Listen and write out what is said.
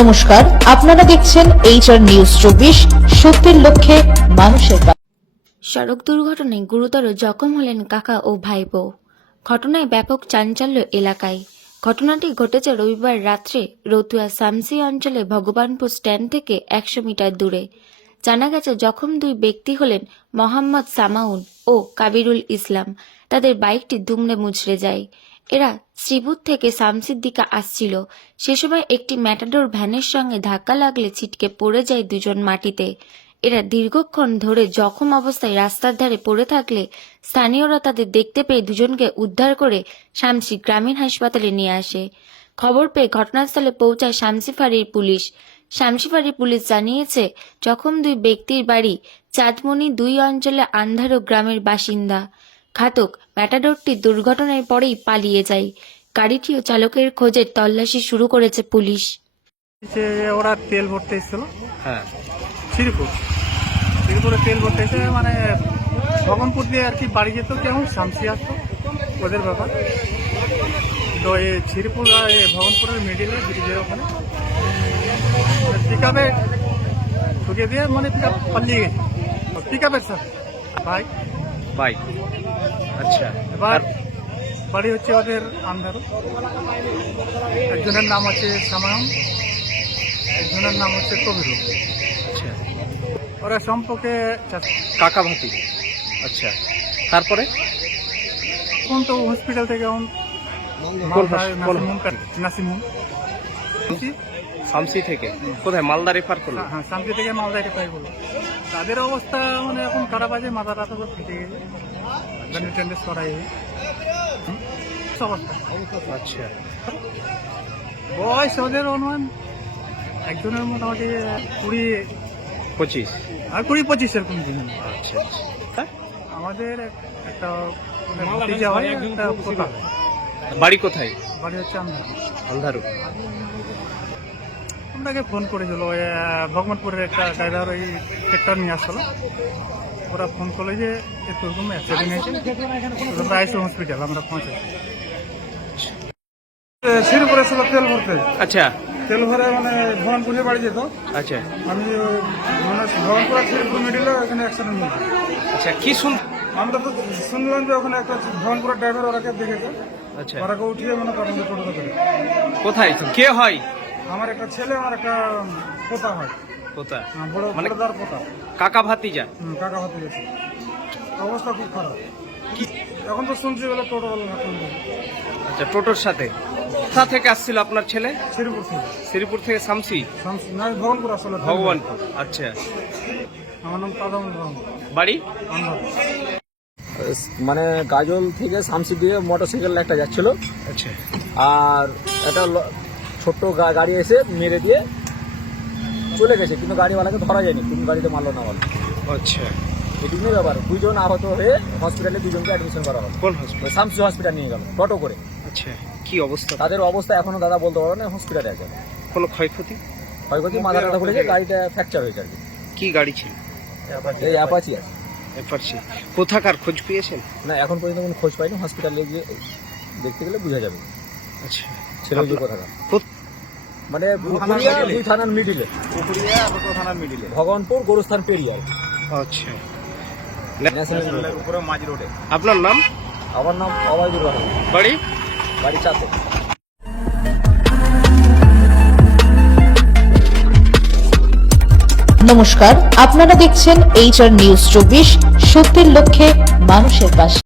নমস্কার, আপনারা দেখছেন HR নিউজ 24, সত্যের লক্ষ্যে মানুষের পাশে। সড়ক দুর্ঘটনায় গুরুতর জখম হলেন কাকা ও ভাইপো। ঘটনায় ব্যাপক চাঞ্চল্য এলাকায়। ঘটনাটি ঘটেছে রবিবার রাত্রে রতুয়া সামসি অঞ্চলে ভগবানপুর স্ট্যান্ড থেকে 100 মিটার দূরে। জানা গেছে জখম দুই ব্যক্তি হলেন মোহাম্মদ সামাউল ও কাবিরুল ইসলাম। তাদের বাইকটি দুমড়ে মুচড়ে যায়। এরা শ্রীপুর থেকে শামসির দিকে আসছিল। সে সময় একটি ম্যাটাডোর ভ্যানের সঙ্গে ধাক্কা লাগলে ছিটকে পড়ে যায় দুজন মাটিতে। এরা দীর্ঘক্ষণ ধরে জখম অবস্থায় রাস্তার ধারে পড়ে থাকলে স্থানীয়রা তাদের দেখতে পেয়ে দুজনকে উদ্ধার করে শামসি গ্রামীণ হাসপাতালে নিয়ে আসে। খবর পেয়ে ঘটনাস্থলে পৌঁছায় শামসি ফাঁড়ির পুলিশ। শামসি ফাঁড়ির পুলিশ জানিয়েছে, জখম দুই ব্যক্তির বাড়ি চাঁদমণি 2 অঞ্চলে আন্ধারো গ্রামের বাসিন্দা। ঘাতক ম্যাটাডোরটি দুর্ঘটনার পরেই পালিয়ে যায়। গাড়িটি ও চালকের খোঁজে তল্লাশি শুরু করেছে পুলিশ। ওরা তেল ভরতে এসেছিল, হ্যাঁ, শ্রীপুরে তেল ভরতে এসে মানে ভগবানপুর দিয়ে আর কি বাড়ি যেত, কেমন শামসি আসতো ওদের ব্যাপার। তো এই শ্রীপুর আর ভগবানপুরের মিডিলে ব্রিজের ওখানে পিক আপে ঢুকে দিয়ে মানে পিক আপ পালিয়ে গেছে। পিক আপের স্যার বাইক। আচ্ছা, এবার বাড়ি হচ্ছে ওদের আন্ধারো। একজনের নাম হচ্ছে সামায়ন, একজনের নাম হচ্ছে কবিরুল। আচ্ছা, ওরা সম্পর্কে কাকা ভাতি। আচ্ছা, তারপরে এখন তো হসপিটাল থেকে নাসিমুন শামসি থেকে কোথায় মালদা রেফার করলো? হ্যাঁ, শান্তি থেকে মালদাকে তাই বলো। তাদের অবস্থা মানে এখন খারাপ আছে, মাথা টাথা সব ফেটে গেছে, টেন্ডেস করাই অবস্থা। আচ্ছা, বয়স ওদের অনুমান একজনের মোটামুটি 20-25 আর 20-25 এরকম দিন। আচ্ছা, আচ্ছা। আমাদের একটা ভাতিজা হয়, একটা পোতা হয়। বাড়ি কোথায়? বাড়ি হচ্ছে আন্ধারু। আপনাকে ফোন করেছিল ওই ভগবানপুরের একটা ড্রাইভার, ওই ট্রেক্টর নিয়ে আসলো। ওরা ফোন করলো যে এরকম অ্যাক্সিডেন্ট হয়েছে, আমরা আইসি হসপিটাল আমরা পৌঁছে। শ্রীপুরে ছিল তেল ভরতে। আচ্ছা, তেল ভরে মানে ভগবানপুরে বাড়ি যেত। আচ্ছা, আমি মানে ভগবানপুর শ্রীপুর মিডিলে ওখানে অ্যাক্সিডেন্ট হয়েছে। আচ্ছা, কি শুন? আমরা তো শুনলাম যে ওখানে একটা ভগবানপুরের ড্রাইভার ওরাকে দেখেছে। আচ্ছা, ওরাকে উঠিয়ে মানে পাঠানো টোটো করে। কোথায় কে হয়? আমার একটা ছেলে, আমার একটা পোতা হয়। পোতা বড় মানে বড়দার পোতা। কাকা ভাতিজা? কাকা হতে গেছে, অবস্থা খুব খারাপ। এখন তো শুনছি বলে টোটো। আচ্ছা, টোটোর সাথে কোথা থেকে আসছিল আপনার ছেলে? শ্রীপুর থেকে। শ্রীপুর থেকে শামসি? না, ভগবানপুর আসলে। ভগবানপুর। আচ্ছা, আমার নাম কাদামুল রহমান, বাড়ি মানে গাজল থেকে শামসি দিয়ে মোটরসাইকেল একটা যাচ্ছিল। আচ্ছা, আর একটা ছোট্ট গাড়ি এসে মেরে দিয়ে চলে গেছে, কিন্তু গাড়িওয়ালাকে ধরা যায়নি, কোন গাড়িতে মারলো না বলো। আচ্ছা, এটুকুই ব্যাপার। 2 জন আহত হয়ে হসপিটালে 2 জনকে অ্যাডমিশন করা হলো। কোন হসপিটাল? শামসি হসপিটাল নিয়ে গেল টোটো করে। আচ্ছা, কি অবস্থা তাদের অবস্থা এখনো দাদা বলতে পারবো না, হসপিটালে আছে। কোনো ক্ষয়ক্ষতি? ক্ষয়ক্ষতি মাথা টাথা খুলেছে, গাড়িটা ফ্র্যাকচার হয়েছে আর কি। কি গাড়ি ছিল? এই অ্যাপাচি আছে। অ্যাপাচি। কোথাকার খোঁজ পেয়েছেন? না, এখন পর্যন্ত কোনো খোঁজ পাইনি। হসপিটালে গিয়ে দেখতে গেলে বোঝা যাবে। আচ্ছা, ছেলে যে কোথাকার মানে দুই থানার মিডিলে, ভগবানপুর গোরস্থান পেরিয়ে। আচ্ছা, ন্যাশনাল উপরে মাঝ রোডে। আপনার নাম? আমার নাম অবায়দুর রহমান, বাড়ি চাতে। নমস্কার, আপনারা দেখছেন HR নিউজ 24, সত্যের লক্ষ্যে মানুষের পাশে।